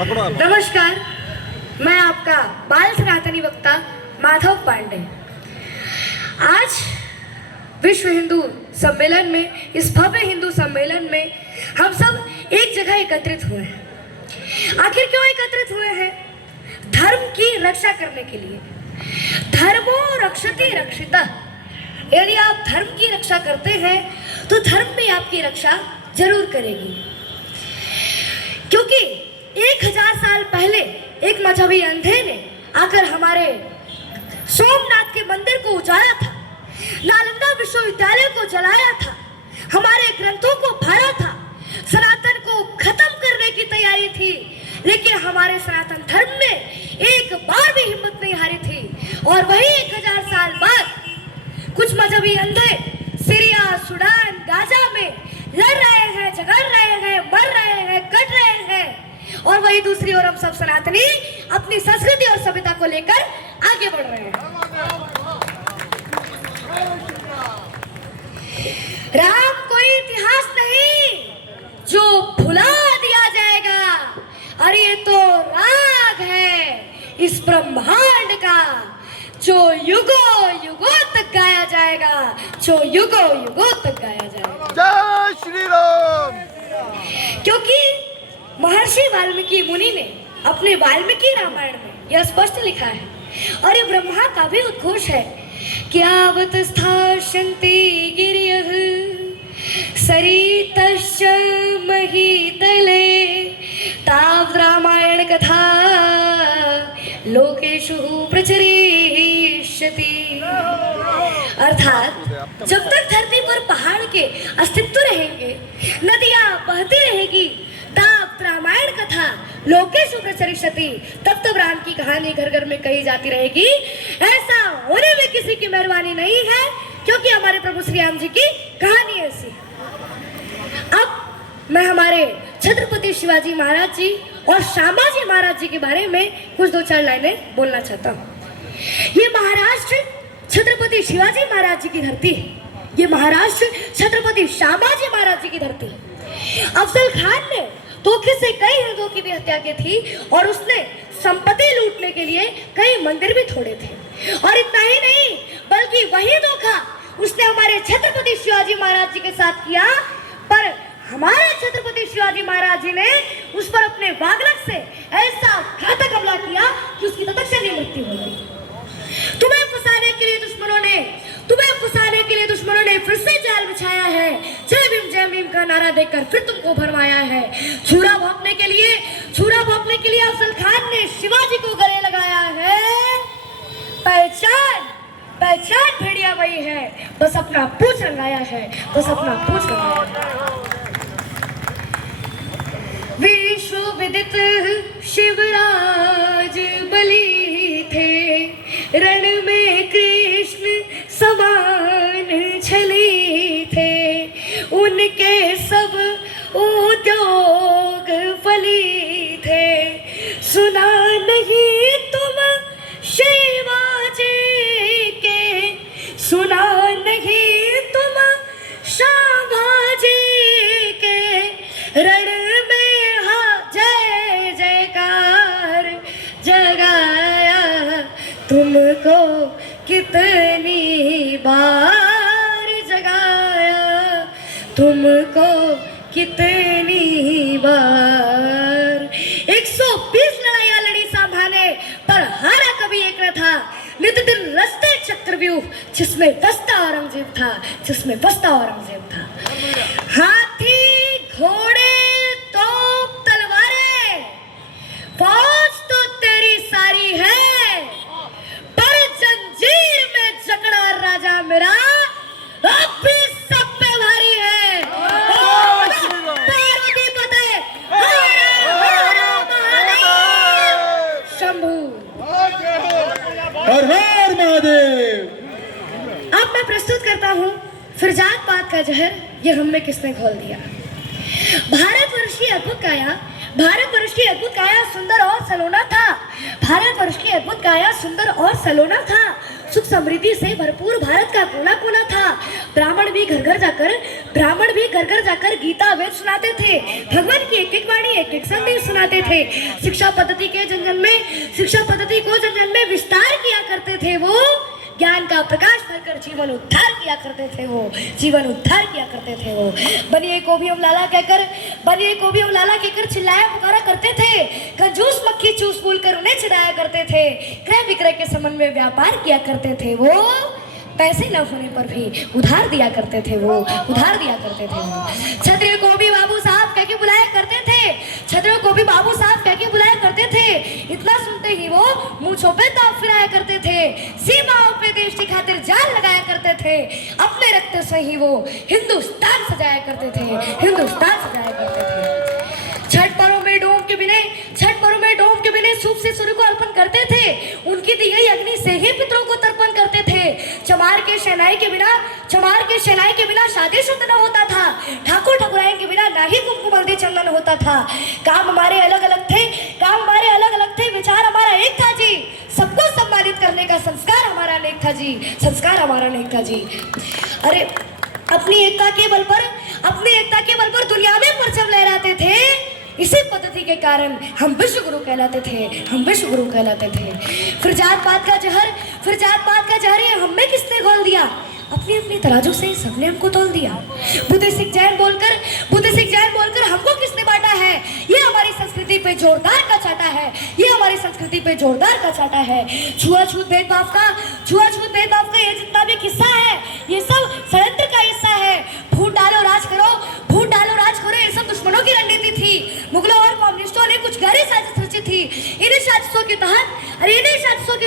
नमस्कार, मैं आपका बाल सनातनी वक्ता माधव पांडे। आज विश्व हिंदू सम्मेलन में, इस भव्य हिंदू सम्मेलन में हम सब एक जगह एकत्रित हुए हैं। आखिर क्यों एकत्रित हुए हैं? धर्म की रक्षा करने के लिए। धर्मो रक्षति रक्षिता। यदि आप धर्म की रक्षा करते हैं तो धर्म भी आपकी रक्षा जरूर करेगी, क्योंकि 1000 साल पहले एक मजहबी अंधे ने आकर हमारे सोमनाथ के मंदिर को उजाड़ा था, नालंदा विश्वविद्यालय को जलाया था, हमारे ग्रंथों को फाड़ा था, सनातन को खत्म करने की तैयारी थी। लेकिन हमारे सनातन धर्म ने एक बार भी हिम्मत नहीं हारी थी। और वही 1000 साल बाद कुछ मजहबी अंधे सीरिया, सूडान, गाजा में लड़ रहे हैं, झगड़ रहे हैं, मर रहे हैं, कट रहे हैं, और वही दूसरी ओर हम सब सनातनी अपनी संस्कृति और सभ्यता को लेकर आगे बढ़ रहे हैं। राम कोई इतिहास नहीं जो भुला दिया जाएगा, और ये तो राग है इस ब्रह्मांड का जो युगों युगों तक गाया जाएगा, जो युगों युगों तक गाया जाएगा। जय श्री राम। क्योंकि महर्षि वाल्मीकि मुनि ने अपने वाल्मीकि रामायण में यह स्पष्ट लिखा है, और ये ब्रह्मा का भी उद्घोष है कि यावत् स्थास्यन्ति गिरयः सरितश्च महीतले तावत् रामायण कथा लोकेषु प्रचरिष्यति। अर्थात जब तक धरती पर पहाड़ के अस्तित्व रहेंगे, नदियां बहती रहेगी, तावत् रामायण कथा लोकेषु प्रचरिष्यति, तब तक राम की कहानी घर घर में कही जाती रहेगी। ऐसा होने में किसी की मेहरबानी नहीं है, क्योंकि हमारे प्रभु श्री राम जी की कहानी ऐसी है। अब मैं हमारे छत्रपति शिवाजी महाराज जी और श्यामाजी महाराज जी के बारे में कुछ 2-4 लाइनें बोलना चाहता हूँ। ये महाराष्ट्र छत्रपति शिवाजी महाराज जी की धरती है। ये महाराष्ट्र छत्रपति श्यामाजी महाराज जी की धरती है। अफजल खान ने धोखे से कई हिंदुओं की भी हत्या की थी, और उसने संपत्ति लूटने के लिए कई मंदिर भी तोड़े थे। और इतना ही नहीं, बल्कि वही धोखा उसने हमारे छत्रपति शिवाजी महाराज जी के साथ किया, पर हमारे छत्रपति शिवाजी महाराज जी ने उस पर अपने वागलक से ऐसा घातक हमला किया कि उसकी तत्क्षण मृत्यु हो गई। तुम्हें फंसाने के लिए दुश्मनों ने फिर से जाल बिछाया है। जय भीम का नारा देकर फिर तुमको भरमाया है। छुरा भोंकने के लिए अफजल खान ने शिवाजी को गले लगाया है। पहचान भेड़िया वही है, बस अपना पूंछ रंगाया है, बस अपना पूंछ रंगाया है। विश्व विदित शिवराज बलि थे, रण में कृष्ण समान छली थे, उनके सब उद्योग फली थे। सुना नहीं तुम शिवाजी के, सुना नहीं तुम शाभाजी के, रण तुमको कितनी बार जगाया, तुमको कितनी बार। 120 लड़ाइयां लड़ी सांभाने, पर हारा कभी एक न था। नित दिन रस्ते चक्रव्यूह, जिसमें बसता औरंगजेब था। हाथी, घोड़े, तोप, तलवारें, फौज तो तेरी सारी है, जंजीर में जकड़ा राजा मेरा अब भी सब पे भारी है। पार्वती पते शंभू, हर हर महादेव। अब मैं प्रस्तुत करता हूँ फिर जात पात का जहर ये हम में किसने घोल दिया। भारतवर्ष की अद्भुत काया सुंदर और सलोना था। भारतवर्ष की अद्भुत काया सुंदर और सलोना था। सुख समृद्धि से भरपूर भारत का कोना कोना था। ब्राह्मण भी घर घर जाकर गीता वेद सुनाते थे। भगवान की एक एक वाणी एक एक संदेश सुनाते थे। शिक्षा पद्धति को जन जन में विस्तार किया करते थे। वो ज्ञान का प्रकाश भरकर जीवन उद्धार किया करते थे। वो बनिए को भी हम लाला कहकर चिल्लाया पुकारा करते थे। कंजूस मक्खी चूस बोलकर उन्हें चिढ़ाया करते थे। क्रय विक्रय के संबंध में व्यापार किया करते थे। वो पैसे न होने पर भी उधार दिया करते थे। क्षत्रिय को भी बाबू साहब कह के बुलाया करते थे। इतना सुनते ही वो मूंछों पे ताव फिराया करते थे। सीमाओं पे देश की खातिर जान लगाया करते थे। अपने रक्त से ही वो हिंदुस्तान सजाया करते थे। छठ पर्व में डोम के बिने सूप से सूर्य को अर्पण करते थे। उनकी दी गई अग्नि से ही पितरों को तर्पण करते थे। चमार के शहनाई के बिना शादी शुद्ध न होता था। ठाकुर ठाकुराइन के बिना ना ही कुमकुम हल्दी चंदन होता था। काम हमारे अलग अलग थे, विचार हमारा एक था जी। सबको सम्मानित करने का संस्कार हमारा नेक था जी। अरे अपनी एकता के बल पर दुनिया में परचम लहराते थे। इसी पद्धति के कारण हम विश्व गुरु कहलाते थे। फिर जात पात का जहर ये हम में किसने घोल दिया? अपनी तराजू से सबने हमको तोल दिया। बुद्ध सिख जैन बोलकर हमको किसने बांटा है? ये हमारी संस्कृति पे जोरदार का चाटा है। छुआछूत भेदभाव का ये जितना भी किस्सा है, ये सब षड्यंत्र का हिस्सा है। फूट डालो राज करो, ये सब दुश्मनों की रणनीति थी। मुगलों और कम्युनिस्टों ने कुछ गहरी साजिश रची थी। इन्हीं साजिशों के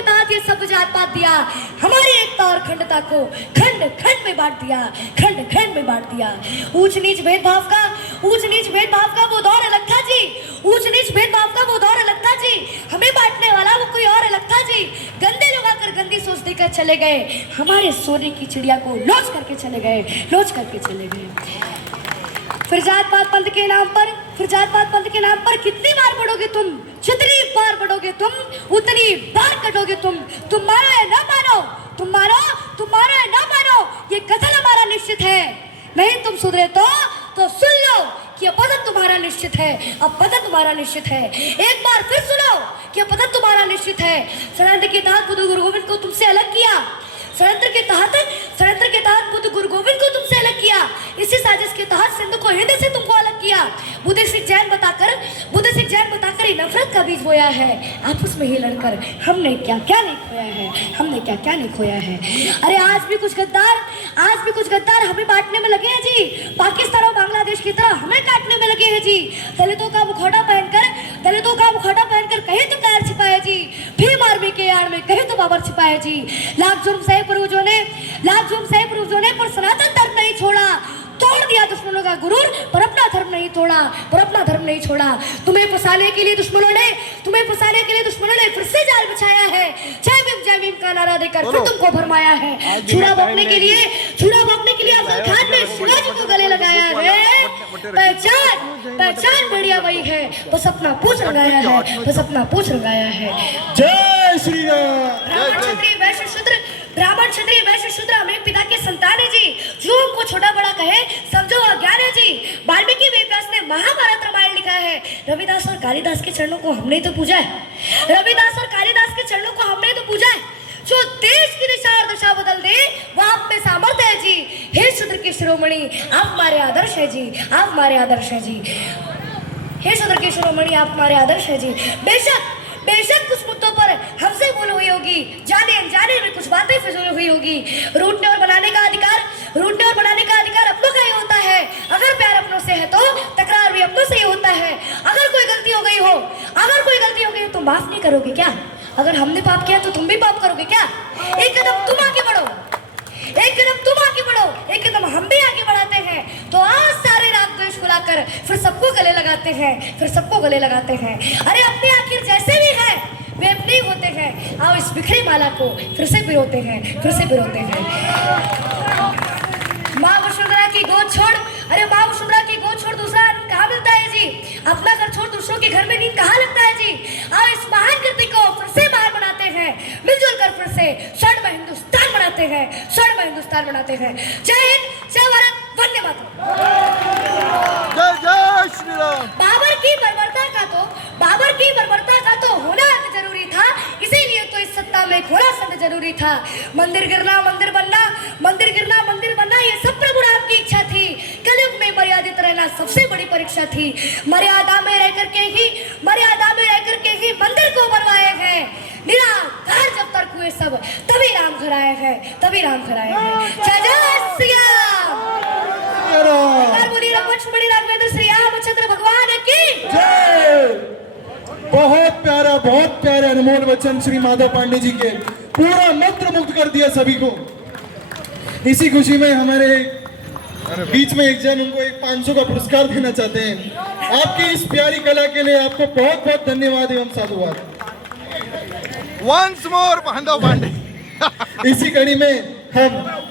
तहत ये सब जात पात दिया। हमारी एकता और अखंडता को खंड खंड में बांट दिया। ऊंच नीच भेदभाव का वो दौर अलग था जी। हमें बांटने वाला वो कोई और अलग था जी। गंदे लोग आकर गंदी सोच देकर चले गए। हमारे सोने की चिड़िया को लोच करके चले गए। फिर जात पात पंथ के नाम पर कितनी बार बढ़ोगे तुम? जितनी बार बढ़ोगे तुम उतनी बार कटोगे तुम। तुम मानो या ना मानो, ये कथन हमारा निश्चित है। नहीं तुम सुधरे तो सुन लो कि अब पतन तुम्हारा निश्चित है। एक बार फिर सुनो कि अब पतन तुम्हारा निश्चित है। षड्यंत्र के तहत बुद्ध गुरु गोविंद को तुमसे अलग किया। इसी साजिश के तहत सिंधु को हिंद से तुमको अलग किया। बुद्ध सिख जैन बताकर नफरत का बीज बोया है। आपस में ही लड़कर हमने क्या नहीं खोया है। अरे आज भी कुछ गद्दार हमें बांटने में लगे हैं जी। पाकिस्तान और बांग्लादेश की तरह हमें काटने में लगे हैं जी। दलितों का मुखौटा पहनकर कहीं तो कायर छिपाए जी। भीम आर्मी के आड़ में कहीं तो बाबर छिपाए जी। लाख जुर्म सहे पूर्वजों ने पर सनातन धर्म नहीं छोड़ा। तोड़ दिया दुश्मनों का गुरूर, पर अपना धर्म नहीं छोड़ा। तुम्हें फंसाने के लिए दुश्मनों ने फिर से जाल बिछाया है। जय भीम का नारा देकर फिर तुमको भरमाया है। छुरा भोंकने के लिए अफजल खान ने शिवाजी को गले लगाया है। पहचान बढ़िया वही है, बस अपना पूछ रंगाया है। जय श्री राम। ब्राह्मण क्षत्रिय वैश्य शूद्र हमें पिता के संतान है जी। जो हमको छोटा बड़ा कहे समझो अज्ञान है जी। वाल्मीकि व्यास ने महाभारत रामायण लिखा है। रविदास और कालिदास के चरणों को हमने तो पूजा है। जो देश की दिशा और दशा बदल दे वो आप में सामर्थ्य है जी। हे शूद्र के शिरोमणि आप हमारे आदर्श है जी। हे शूद्र के शिरोमणि आप हमारे आदर्श है जी। बेशक कुछ मुद्दों पर हमसे भूल हुई होगी, जाने अनजाने में कुछ बातें फिजूल हुई होगी। रूठने और बनाने का अधिकार अपनों का ही होता है। अगर प्यार अपनों से है तो तकरार भी अपनों से ही होता है। अगर कोई गलती हो गई हो तो माफ नहीं करोगे क्या? अगर हमने पाप किया तो तुम भी पाप करोगे क्या? एक कदम तुम आगे बढ़ो, एक कदम हम भी आगे बढ़ाते हैं। तो आज सारे राग द्वेष भुलाकर फिर सबको गले लगाते हैं। अरे अपने आखिर जैसे भी है वे अपने ही होते हैं। आओ इस बिखरी माला को फिर से पिरोते हैं। माँ वसुंधरा की गोद छोड़ दूसरा आनंद कहाँ मिलता है जी? अपना घर छोड़ दूसरों के घर में नींद कहाँ लगता है जी? आओ इस महान कृति को फिर से महान बनाते हैं। मिलजुल कर फिर से स्वर्ण में हिंदुस्तान बनाते हैं, स्वर्ण में हिंदुस्तान बनाते हैं। जय हिंद, जय भारत, वंदे मातरम। जय जय श्री राम। बाबर की बर्बरता का तो होना जरूरी था, इसीलिए तो इस सत्ता में घोड़ा संत जरूरी था। मंदिर गिरना मंदिर बनना, मंदिर गिरना मंदिर बनना, ये सब प्रभु राम की इच्छा थी। कलयुग में मर्यादित रहना सबसे बड़ी परीक्षा थी। मर्यादा में रह करके ही मंदिर को बनवाए हैं। निराकार जब तक हुए सब, तभी राम घर आए हैं, तभी राम घर आए हैं। जय जय श्री राम। बोलिए लक्ष्मण राघवेंद्र श्री रामचंद्र भगवान की जय। बहुत प्यारे अनमोल वचन श्री माधव पांडे जी के, पूरा मंत्र मुग्ध कर दिया सभी को। इसी खुशी में हमारे बीच में एक जन उनको एक 500 का पुरस्कार देना चाहते हैं। आपकी इस प्यारी कला के लिए आपको बहुत बहुत धन्यवाद एवं साधुवाद। Once more, Mahendra Pandey. इसी कड़ी में हम